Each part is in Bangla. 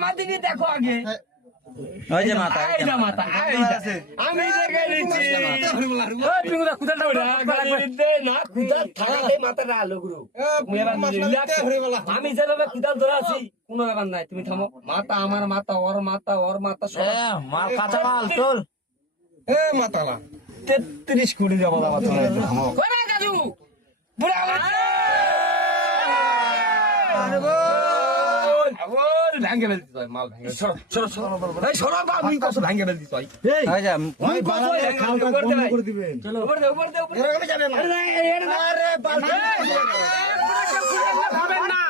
আমার দিকে দেখো আগে। ওই যে মাথা এইটা মাথা, এইটা। আমি দেখে নিচ্ছি। ওই পিঙ্গুদা কুদালটা উঠা। না, কুদাল থাকাতেই মাথাটা আলো গুরু। তুমি এবার relax। আমি যেভাবে কুদাল ধরে আছি কোনো ব্যাপার নাই, তুমি থামো। মাথা আমার মাথা, ওর মাথা, ওর মাথা সব। মাল কাঁচা মাল তোল। 33 কোটি যাবো আমার তোমার। কই না কাজু? বুড়া আমার। ভাঙ্গে ফেলতে হয়, মাল ভাঙ্গে। সরো, সরো, সরো। এই সরো বা আমি কত ভাঙ্গে ফেলতে হয়। এই ওই যে ভাই বানালে খালটা বন্ধ করে দিবেন। চলো উপর দে, উপর দে, উপর দে। এরকম যাবে না। আরে বালতি। খাবেন না।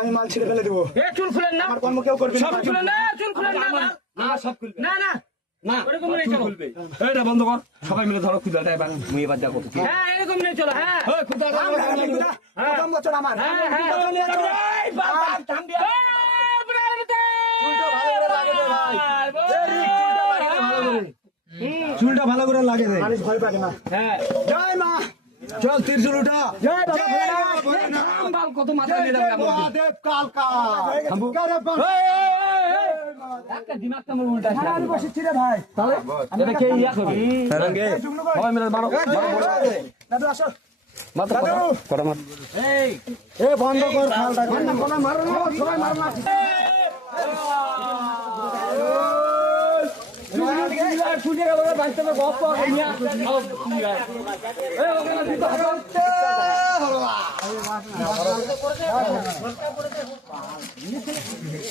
আমি মাল ছিঁড়ে ফেলে দেবো। চুল খুলেন না, আমার কর্ম কেউ করবে না। সব খুলেন না, চুল খুলেন না, না সব খুলবে। না না না, এরকম নেই চলো। এটা বন্ধ কর, সবাই মিলে ধরো কুদালটা এবার। মুই এবার যা করতে। হ্যাঁ এরকম নেই চলো। হ্যাঁ ওই কুদালটা প্রথম বছর আমার। হ্যাঁ হ্যাঁ এই বাবা থাম দিয়া। চুলটা ভালো করে লাগে রে। মানুষ ভয় পায় না। হ্যাঁ জয় মা। চল ত্রিশূল উঠা। জয় বাবা। কত মাথা দিয়ে দেবে আমার। মহাদেব কালকা। থামবো। একটা দিমাগটা আমার উল্টা আছে। আমি বসেছি রে ভাই। তাহলে এটা কে ইয়া করবে? রঙ্গে সবাই মিলে মারো। দাদু আসো। মাথা করো মার। এই এ বন্ধ কর খালটা। বন্ধ কর মারো না সবাই মারো না। ছুটে গেল বাঁচতে হবে গপ নিয়া। এই ওখানে দিতে হবে।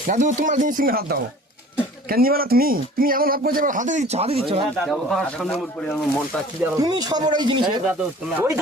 দাদু তোমার জিনিস তুমি হাত দাও। কেন নিবা না তুমি? তুমি এমন ভাব করছো হাতে দিচ্ছ, হাতে দিচ্ছ। সামনে মুখ পড়ে আমার মনটা কি তুমি সব ওই জিনিস। ওই